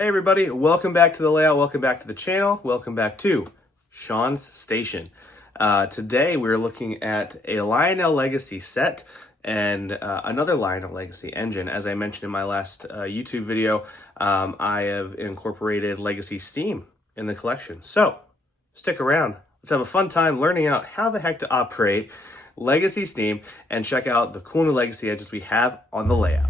Hey everybody, welcome back to the layout, welcome back to the channel, welcome back to Sean's Station. Today we're looking at a Lionel Legacy set and another Lionel Legacy engine. As I mentioned in my last YouTube video, I have incorporated Legacy Steam in the collection. So stick around, let's have a fun time learning out how the heck to operate Legacy Steam and check out the cool new Legacy edges we have on the layout.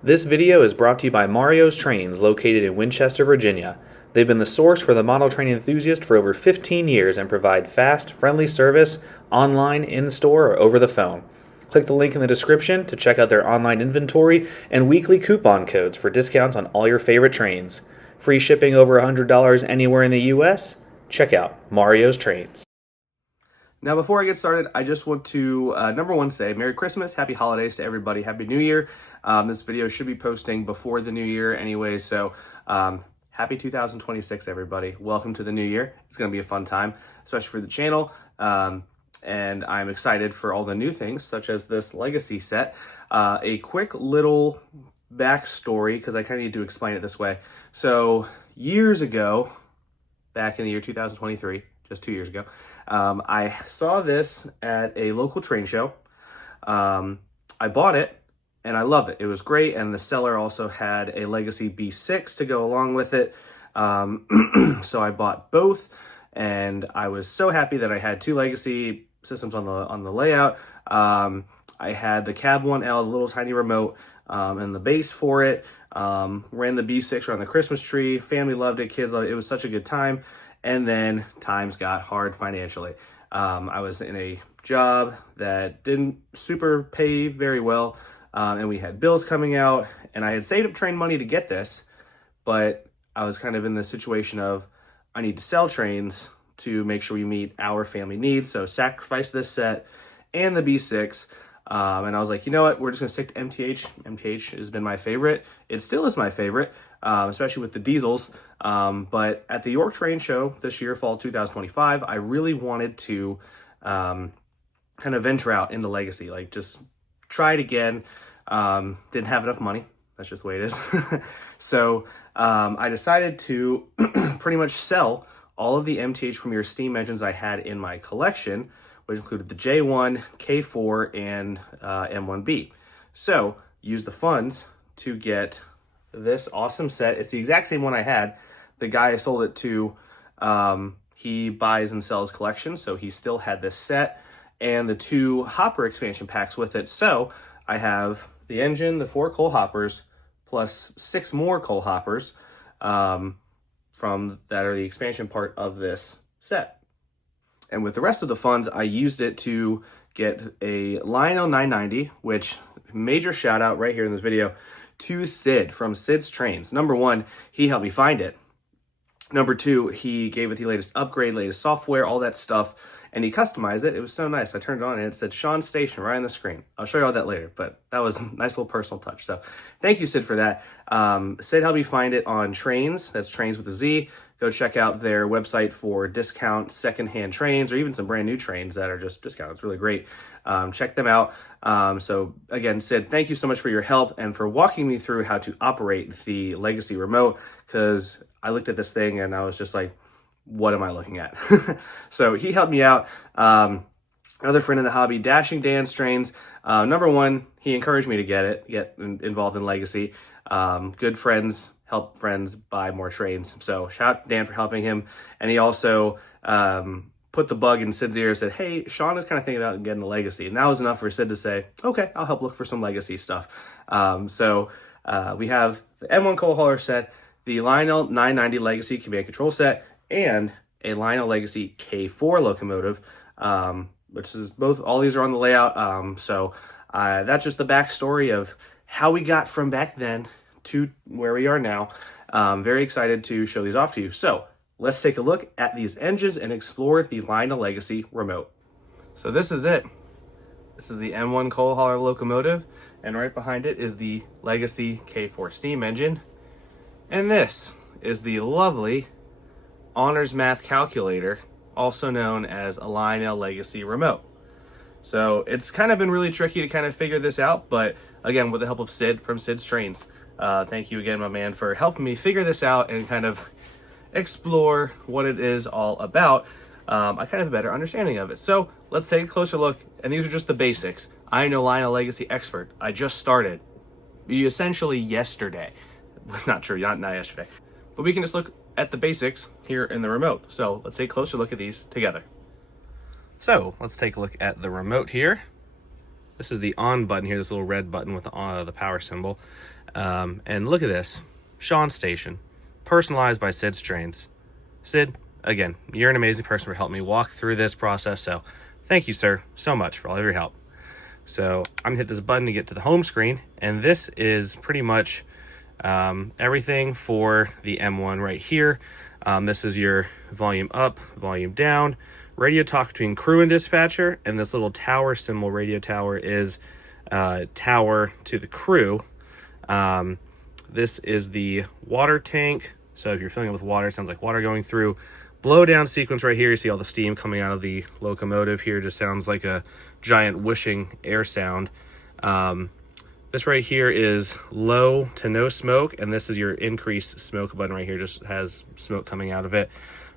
This video is brought to you by Mario's Trains, located in Winchester, Virginia. They've been the source for the model train enthusiast for over 15 years and provide fast, friendly service online, in-store, or over the phone. Click the link in the description to check out their online inventory and weekly coupon codes for discounts on all your favorite trains. Free shipping over $100 anywhere in the U.S.? Check out Mario's Trains. Now, before I get started, I just want to, number one, say Merry Christmas, Happy Holidays to everybody, Happy New Year. This video should be posting before the new year anyway, so happy 2026, everybody. Welcome to the new year. It's going to be a fun time, especially for the channel, and I'm excited for all the new things, such as this Legacy set. A quick little backstory, because I kind of need to explain it this way. So, years ago, back in the year 2023, just 2 years ago, I saw this at a local train show. I bought it and I loved it. It was great. And the seller also had a Legacy B6 to go along with it. So I bought both and I was so happy that I had two Legacy systems on the layout. I had the Cab 1L, the little tiny remote, and the base for it. Ran the B6 around the Christmas tree. Family loved it. Kids loved it. It was such a good time. And then times got hard financially. I was in a job that didn't super pay very well, and we had bills coming out, and I had saved up train money to get this, but I was kind of in the situation of I need to sell trains to make sure we meet our family needs, so sacrifice this set and the B6, and I was like, you know what, we're just going to stick to MTH. MTH has been my favorite. It still is my favorite. Especially with the diesels. But at the York Train Show this year, fall 2025, I really wanted to kind of venture out into Legacy, like just try it again. Didn't have enough money. That's just the way it is. So I decided to pretty much sell all of the MTH Premier steam engines I had in my collection, which included the J1, K4, and M1B. So use the funds to get this awesome set. It's the exact same one I had. The guy I sold it to, he buys and sells collections, so he still had this set and the two hopper expansion packs with it. So I have the engine, the 4 coal hoppers, plus 6 more coal hoppers from that are the expansion part of this set. And with the rest of the funds, I used it to get a Lionel 990, which major shout out right here in this video to Sid from Sid's Trains. Number one, he helped me find it. Number two, he gave it the latest upgrade, latest software, all that stuff, and he customized it. It was so nice. I turned it on and it said Sean's Station right on the screen. I'll show you all that later, but that was a nice little personal touch. So thank you, Sid, for that. Sid helped me find it on Trains. That's Trains with a Z. Go check out their website for discount secondhand trains or even some brand new trains that are just discounted. It's really great. Check them out. So again, Sid, thank you so much for your help and for walking me through how to operate the Legacy remote, because I looked at this thing and I was just like, what am I looking at? So he helped me out. Another friend in the hobby, Dashing Dan's Trains. Number one, he encouraged me to get involved in Legacy. Good friends help friends buy more trains. So shout out to Dan for helping him. And he also put the bug in Sid's ear and said, hey, Sean is kind of thinking about getting a Legacy. And that was enough for Sid to say, okay, I'll help look for some Legacy stuff. So we have the M1 coal hauler set, the Lionel 990 Legacy command control set, and a Lionel Legacy K4 locomotive, which is all these are on the layout. So that's just the backstory of how we got from back then to where we are now. Very excited to show these off to you. So let's take a look at these engines and explore the Lionel Legacy remote. So this is it. This is the M1 coal hauler locomotive, and right behind it is the Legacy K4 steam engine. And this is the lovely Honors Math calculator, also known as a Lionel Legacy remote. So it's kind of been really tricky to kind of figure this out, but again, with the help of Sid from Sid's Trains, thank you again, my man, for helping me figure this out and kind of explore what it is all about. I kind of have a better understanding of it. So let's take a closer look, and these are just the basics. I am no Lionel Legacy expert. I just started, essentially yesterday. Not true, not yesterday. But we can just look at the basics here in the remote. So let's take a closer look at these together. So let's take a look at the remote here. This is the on button here, this little red button with the power symbol. And look at this, Sean Station, personalized by Sid's Trains. Sid, again, you're an amazing person for helping me walk through this process, so thank you, sir, so much for all of your help. So I'm gonna hit this button to get to the home screen, and this is pretty much everything for the M1 right here. This is your volume up, volume down, radio talk between crew and dispatcher, and this little tower symbol, radio tower, is tower to the crew. This is the water tank. So if you're filling it with water, it sounds like water going through. Blow down sequence right here. You see all the steam coming out of the locomotive here. Just sounds like a giant whooshing air sound. This right here is low to no smoke, and this is your increase smoke button right here. Just has smoke coming out of it.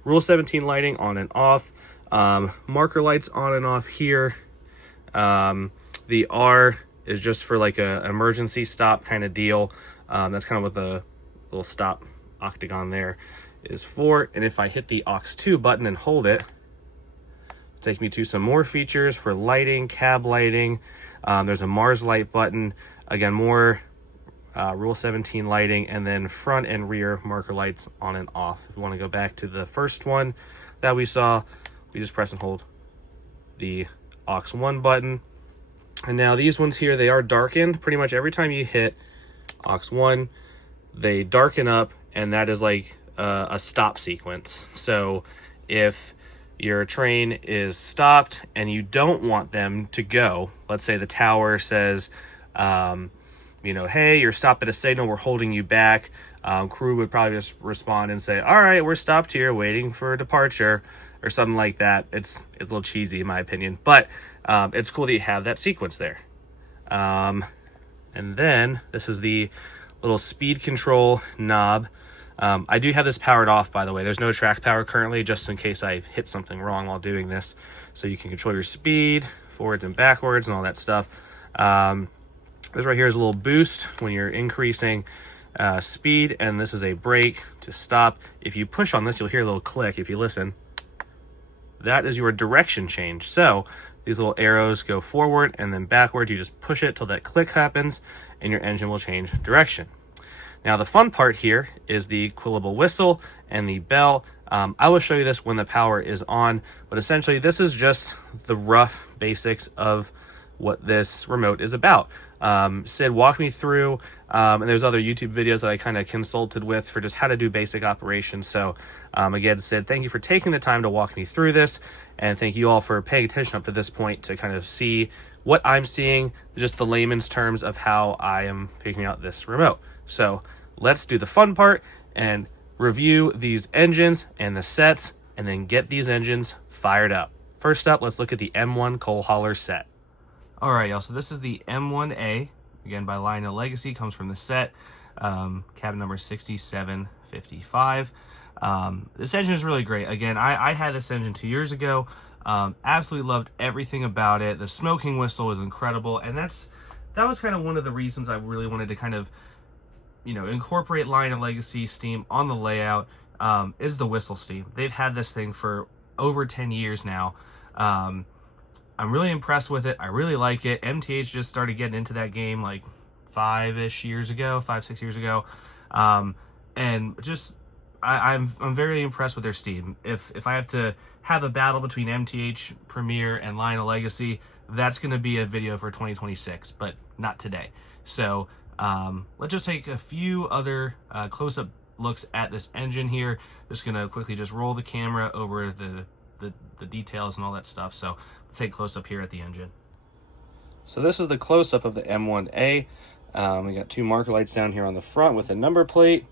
Rule 17 lighting on and off. Marker lights on and off here. The R is just for like a emergency stop kind of deal. That's kind of what the little stop octagon there is for. And if I hit the aux2 button and hold it, take me to some more features for lighting, cab lighting. There's a Mars light button, again, more Rule 17 lighting, and then front and rear marker lights on and off. If you want to go back to the first one that we saw, we just press and hold the aux1 button. And now these ones here, they are darkened. Pretty much every time you hit aux1, they darken up, and that is like a stop sequence. So if your train is stopped and you don't want them to go, let's say the tower says, hey, you're stopped at a signal, we're holding you back. Crew would probably just respond and say, all right, we're stopped here waiting for departure, or something like that. It's a little cheesy in my opinion, but it's cool that you have that sequence there. And then this is the little speed control knob. I do have this powered off, by the way. There's no track power currently, just in case I hit something wrong while doing this. So you can control your speed, forwards and backwards and all that stuff. This right here is a little boost when you're increasing speed, and this is a brake to stop. If you push on this, you'll hear a little click. If you listen, that is your direction change. So these little arrows go forward and then backward. You just push it till that click happens, and your engine will change direction. Now the fun part here is the quillable whistle and the bell. I will show you this when the power is on, but essentially this is just the rough basics of what this remote is about. Sid walked me through, and there's other YouTube videos that I kind of consulted with for just how to do basic operations. So again, Sid, thank you for taking the time to walk me through this, and thank you all for paying attention up to this point to kind of see what I'm seeing, just the layman's terms of how I am figuring out this remote. So let's do the fun part and review these engines and the sets, and then get these engines fired up. First up, let's look at the M1 coal hauler set. All right, y'all, so this is the M1A, again by Lionel Legacy, comes from the set, cabin number 6755. This engine is really great. Again, I had this engine 2 years ago, absolutely loved everything about it. The smoking whistle was incredible, and that was kind of one of the reasons I really wanted to kind of, incorporate Lionel Legacy steam on the layout, is the whistle steam. They've had this thing for over 10 years now. I'm really impressed with it. I really like it. MTH just started getting into that game like 5-6 years ago. And just I'm very impressed with their steam. If I have to have a battle between MTH Premier and Lionel Legacy, that's going to be a video for 2026, but not today. So Let's just take a few other close-up looks at this engine here. Just gonna quickly just roll the camera over the details and all that stuff. So let's take a close-up here at the engine. So this is the close-up of the M1A. We got two marker lights down here on the front with the number plate,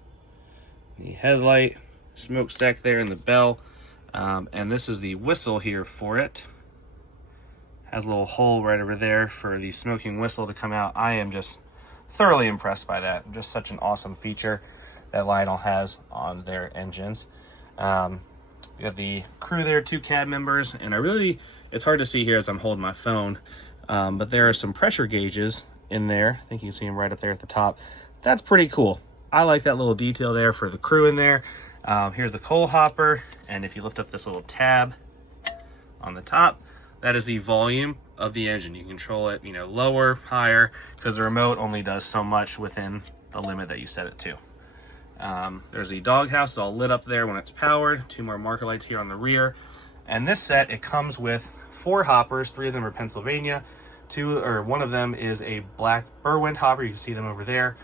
the headlight, smokestack there, and the bell. And this is the whistle here for it. Has a little hole right over there for the smoking whistle to come out. I am just thoroughly impressed by that. Just such an awesome feature that Lionel has on their engines. We got the crew there, 2 cab members, and it's hard to see here as I'm holding my phone, but there are some pressure gauges in there. I think you can see them right up there at the top. That's pretty cool. I like that little detail there for the crew in there. Here's the coal hopper, and if you lift up this little tab on the top, that is the volume of the engine. You control it, lower, higher, because the remote only does so much within the limit that you set it to. There's the doghouse, all lit up there when it's powered. 2 more marker lights here on the rear. And this set, it comes with 4 hoppers. 3 of them are Pennsylvania. 1 of them is a black Berwind hopper. You can see them over there.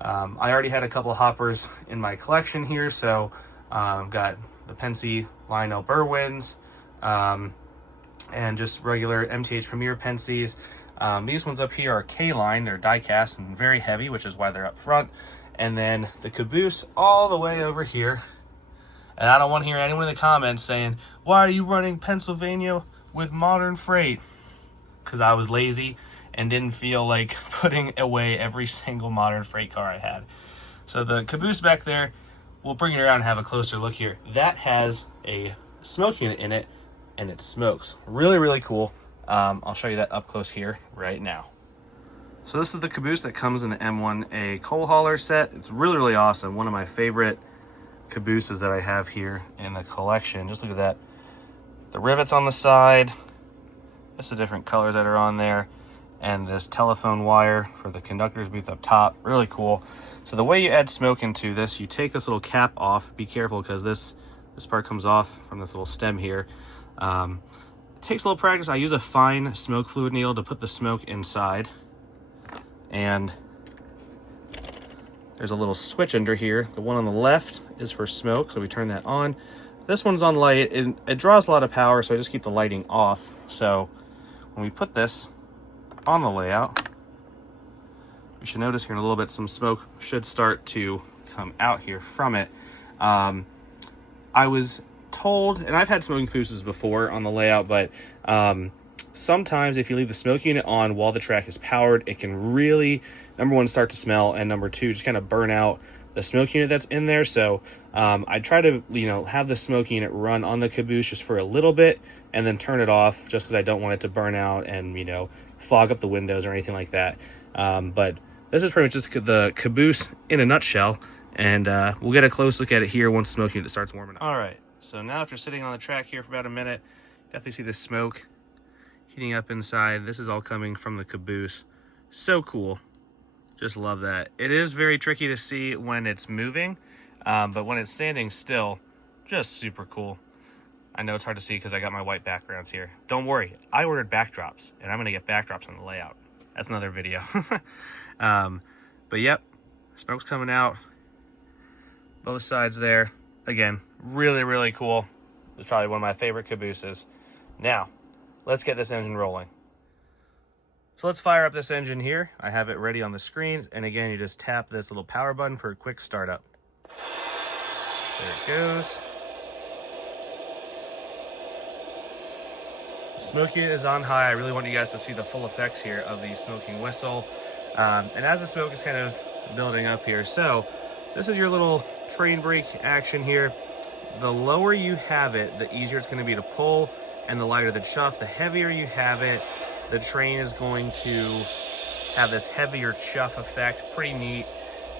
I already had a couple of hoppers in my collection here, so I've got the Pennsy Lionel Berwinds, and just regular MTH Premier Pensys. These ones up here are K-line. They're die-cast and very heavy, which is why they're up front. And then the Caboose all the way over here. And I don't want to hear anyone in the comments saying, why are you running Pennsylvania with modern freight? Because I was lazy and didn't feel like putting away every single modern freight car I had. So the Caboose back there, we'll bring it around and have a closer look here. That has a smoke unit in it, and it smokes. Really, really cool. I'll show you that up close here right now. So this is the Caboose that comes in the M1A coal hauler set. It's really, really awesome. One of my favorite Cabooses that I have here in the collection. Just look at that. The rivets on the side, just the different colors that are on there, and this telephone wire for the conductor's booth up top. Really cool. So the way you add smoke into this, you take this little cap off. Be careful because this part comes off from this little stem here. It takes a little practice. I use a fine smoke fluid needle to put the smoke inside. And there's a little switch under here. The one on the left is for smoke, so we turn that on. This one's on light. It draws a lot of power, so I just keep the lighting off. So when we put this on the layout, we should notice here in a little bit some smoke should start to come out here from it. I was told, and I've had smoking Cabooses before on the layout, but sometimes if you leave the smoke unit on while the track is powered, it can really, number 1, start to smell, and number 2, just kind of burn out the smoke unit that's in there. So I try to have the smoke unit run on the Caboose just for a little bit and then turn it off, just because I don't want it to burn out and fog up the windows or anything like that. But this is pretty much just the Caboose in a nutshell, and we'll get a close look at it here once the smoke unit starts warming up. All right, so now after sitting on the track here for about a minute, definitely see the smoke heating up inside. This is all coming from the Caboose. So cool. Just love that. It is very tricky to see when it's moving, but when it's standing still, just super cool. I know it's hard to see because I got my white backgrounds here. Don't worry, I ordered backdrops, and I'm going to get backdrops on the layout. That's another video. But yep, smoke's coming out both sides there. Again, really, really cool. It's probably one of my favorite Cabooses. Now, let's get this engine rolling. So let's fire up this engine here. I have it ready on the screen. And again, you just tap this little power button for a quick startup. There it goes. The smoke unit is on high. I really want you guys to see the full effects here of the smoking whistle. And as the smoke is kind of building up here, so this is your little train brake action here. The lower you have it, the easier it's going to be to pull, and the lighter the chuff. The heavier you have it, the train is going to have this heavier chuff effect. Pretty neat.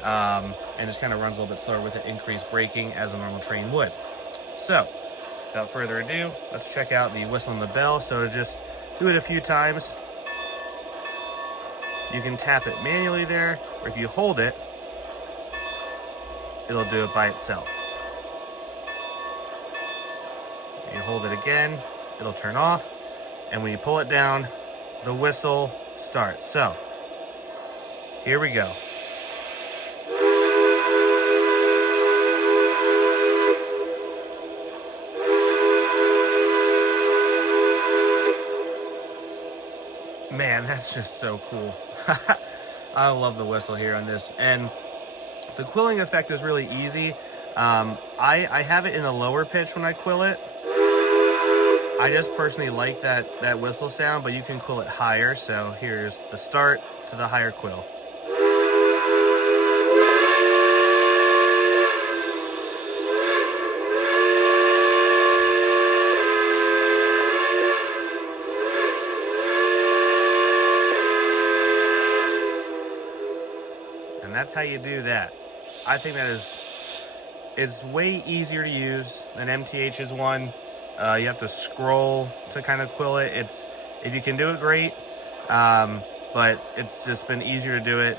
And just kind of runs a little bit slower with the increased braking as a normal train would. So, without further ado, let's check out the whistle and the bell. So to just do it a few times, you can tap it manually there, or if you hold it, it'll do it by itself. You hold it again, it'll turn off, and when you pull it down, the whistle starts. So, here we go. That's just so cool. I love the whistle here on this. And the quilling effect is really easy. I have it in a lower pitch when I quill it. I just personally like that whistle sound, but you can quill it higher. So here's the start to the higher quill. And that's how you do that. I think that is way easier to use than MTH's one. You have to scroll to kind of quill it. If you can do it, great. But it's just been easier to do it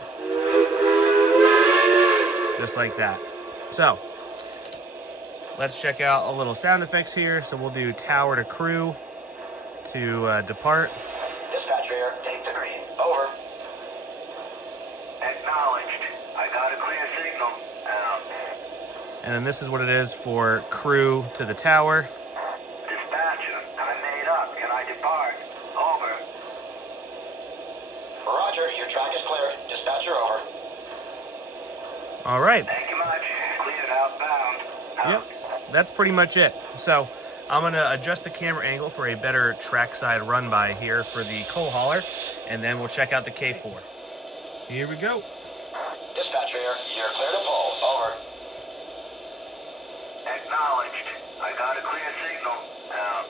just like that. So let's check out a little sound effects here. So we'll do tower to crew to depart. Dispatch rear, take the green. Over. Acknowledged. I got a clear signal. Out. And then this is what it is for crew to the tower. Dispatcher, I'm made up. Can I depart? Over. Roger, your track is clear. Dispatcher, over. All right. Thank you much. Cleared outbound. Yep, that's pretty much it. So I'm gonna adjust the camera angle for a better trackside run by here for the coal hauler, and then we'll check out the K4. Here we go. Dispatch rear, you're clear to pull. Over. Acknowledged. I got a clear signal. Out.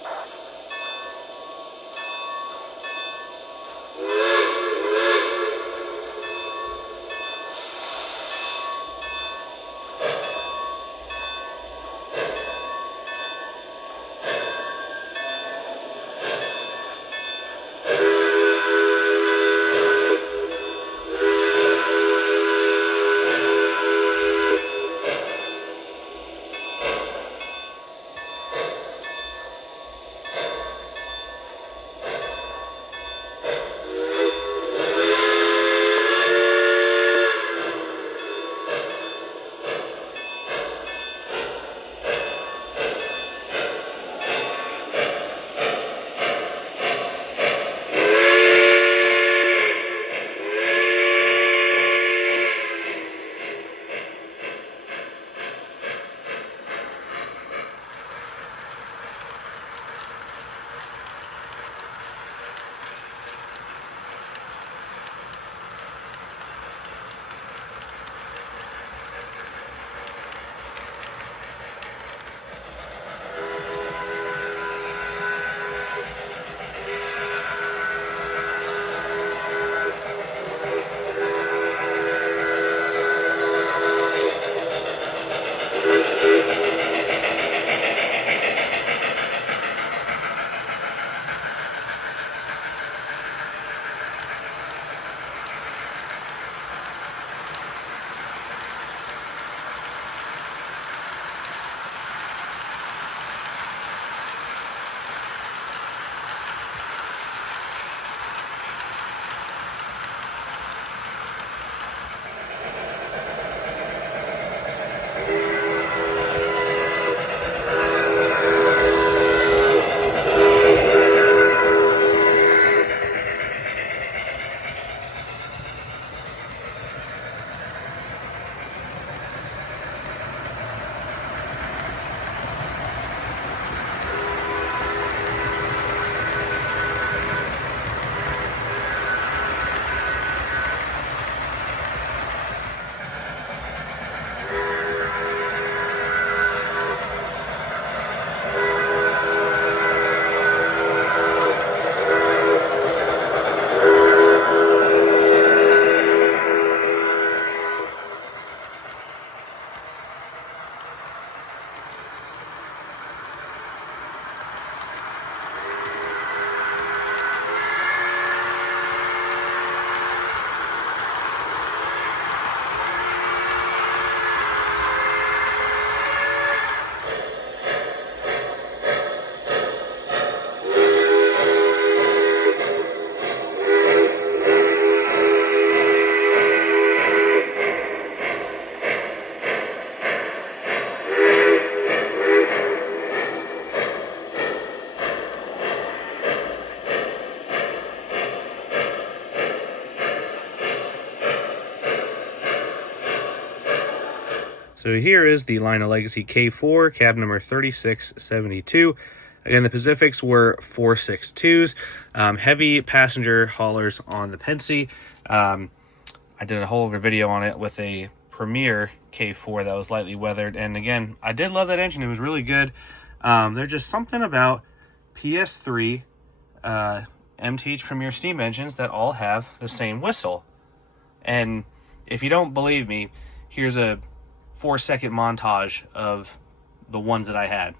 So here is the Lionel Legacy K4, cab number 3672. Again, the Pacifics were 462s, heavy passenger haulers on the Pensy. I did a whole other video on it with a Premier K4 that was lightly weathered. And again, I did love that engine. It was really good. There's just something about PS3 MTH Premier steam engines that all have the same whistle. And if you don't believe me, here's a 4-second montage of the ones that I had.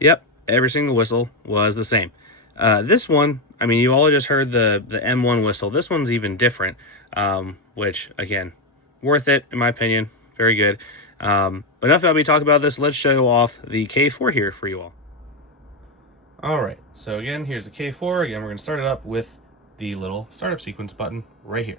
Yep, every single whistle was the same. This one, I mean, you all just heard the M1 whistle. This one's even different, which, again, worth it, in my opinion. Very good. But enough about me talking about this. Let's show off the K4 here for you all. All right, so again, here's the K4. Again, we're going to start it up with the little startup sequence button right here.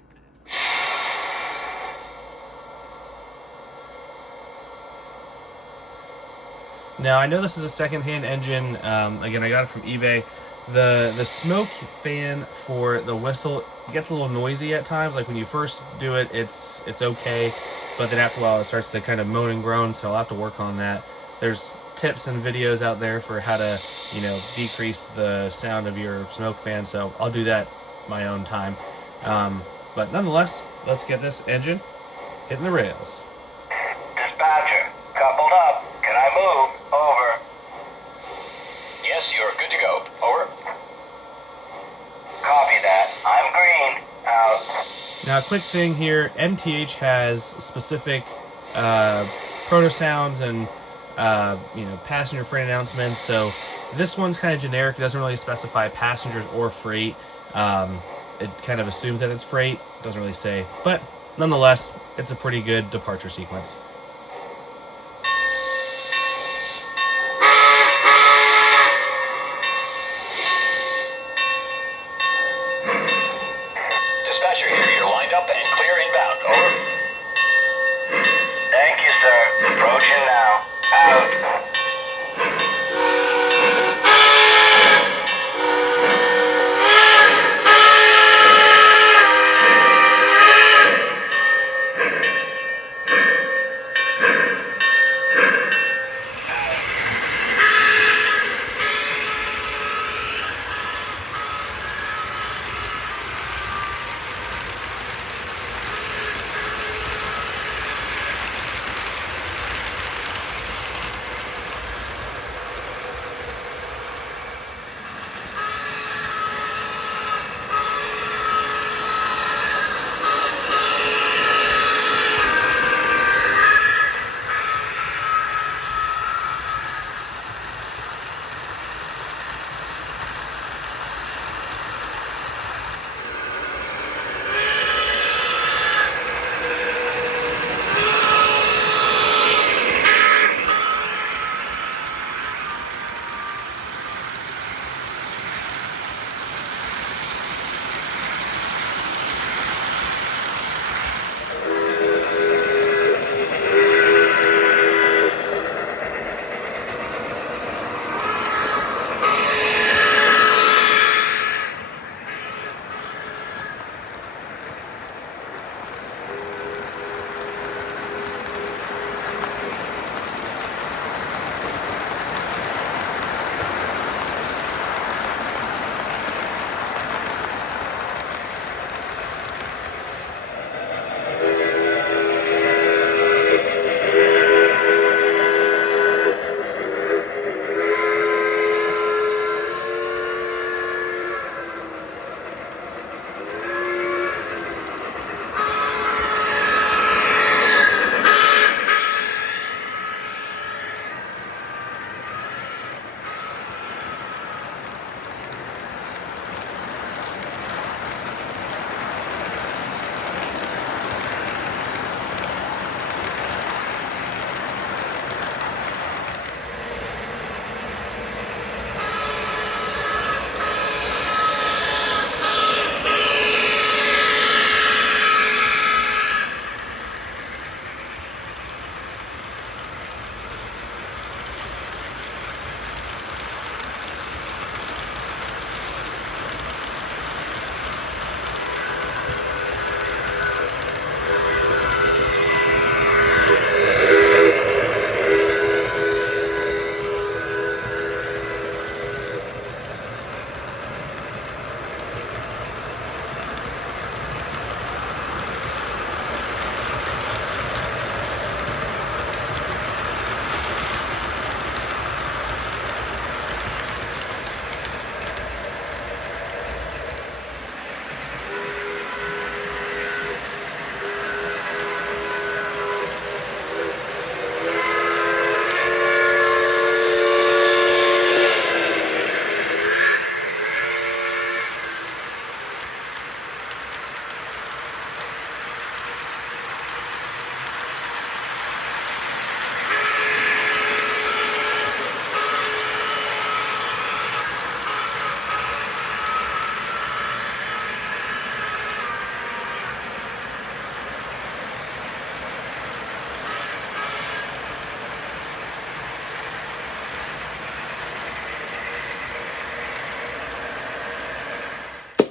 Now, I know this is a secondhand engine. Again, I got it from eBay. The smoke fan for the whistle gets a little noisy at times. Like when you first do it, it's okay, but then after a while it starts to kind of moan and groan, so I'll have to work on that. There's tips and videos out there for how to, decrease the sound of your smoke fan, so I'll do that my own time. But nonetheless, let's get this engine hitting the rails. Dispatcher, coupled up. Can I move? Over. Yes, you're good to go. Over. Copy that. I'm green. Out. Now, a quick thing here, MTH has specific proto sounds and passenger freight announcements, so this one's kind of generic. It doesn't really specify passengers or freight. It kind of assumes that it's freight. It doesn't really say, but nonetheless, it's a pretty good departure sequence. Dispatcher here, you're lined up and clear inbound. Over. Thank you, sir. Approaching now. Out.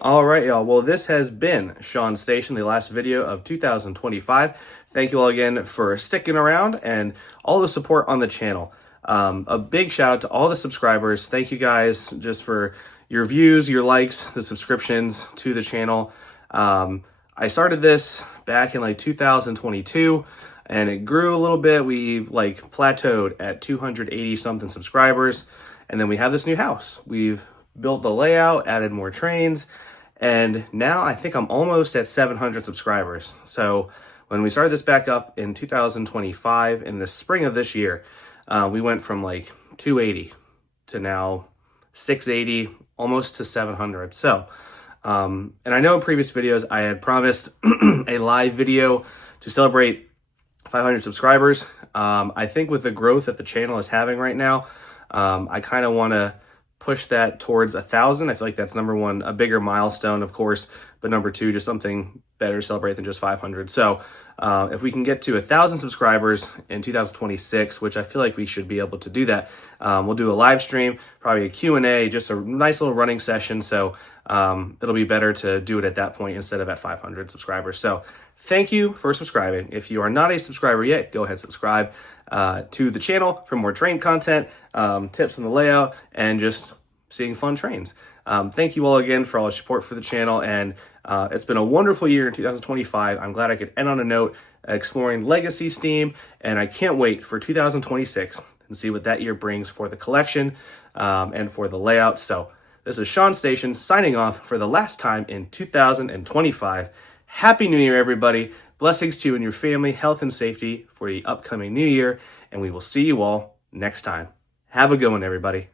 All right, y'all. Well, this has been Sean's Station, the last video of 2025. Thank you all again for sticking around and all the support on the channel. A big shout out to all the subscribers. Thank you guys just for your views, your likes, the subscriptions to the channel. I started this back in like 2022 and it grew a little bit. We like plateaued at 280 something subscribers. And then we have this new house. We've built the layout, added more trains, and now I think I'm almost at 700 subscribers. So when we started this back up in 2025, in the spring of this year, we went from like 280 to now 680, almost to 700. So, and I know in previous videos I had promised a live video to celebrate 500 subscribers. I think with the growth that the channel is having right now, I kind of want to push that towards 1,000. I feel like that's number one, a bigger milestone, of course, but number two, just something better to celebrate than just 500. So if we can get to 1,000 subscribers in 2026, which I feel like we should be able to do that, we'll do a live stream, probably a Q&A, just a nice little running session. So it'll be better to do it at that point instead of at 500 subscribers. So thank you for subscribing. If you are not a subscriber yet, go ahead and subscribe to the channel for more train content, tips on the layout, and just seeing fun trains. Thank you all again for all the support for the channel, and it's been a wonderful year in 2025. I'm glad I could end on a note exploring Legacy Steam, and I can't wait for 2026 and see what that year brings for the collection and for the layout. So this is Sean Station signing off for the last time in 2025. Happy New Year, everybody. Blessings to you and your family, health and safety for the upcoming new year, and we will see you all next time. Have a good one, everybody.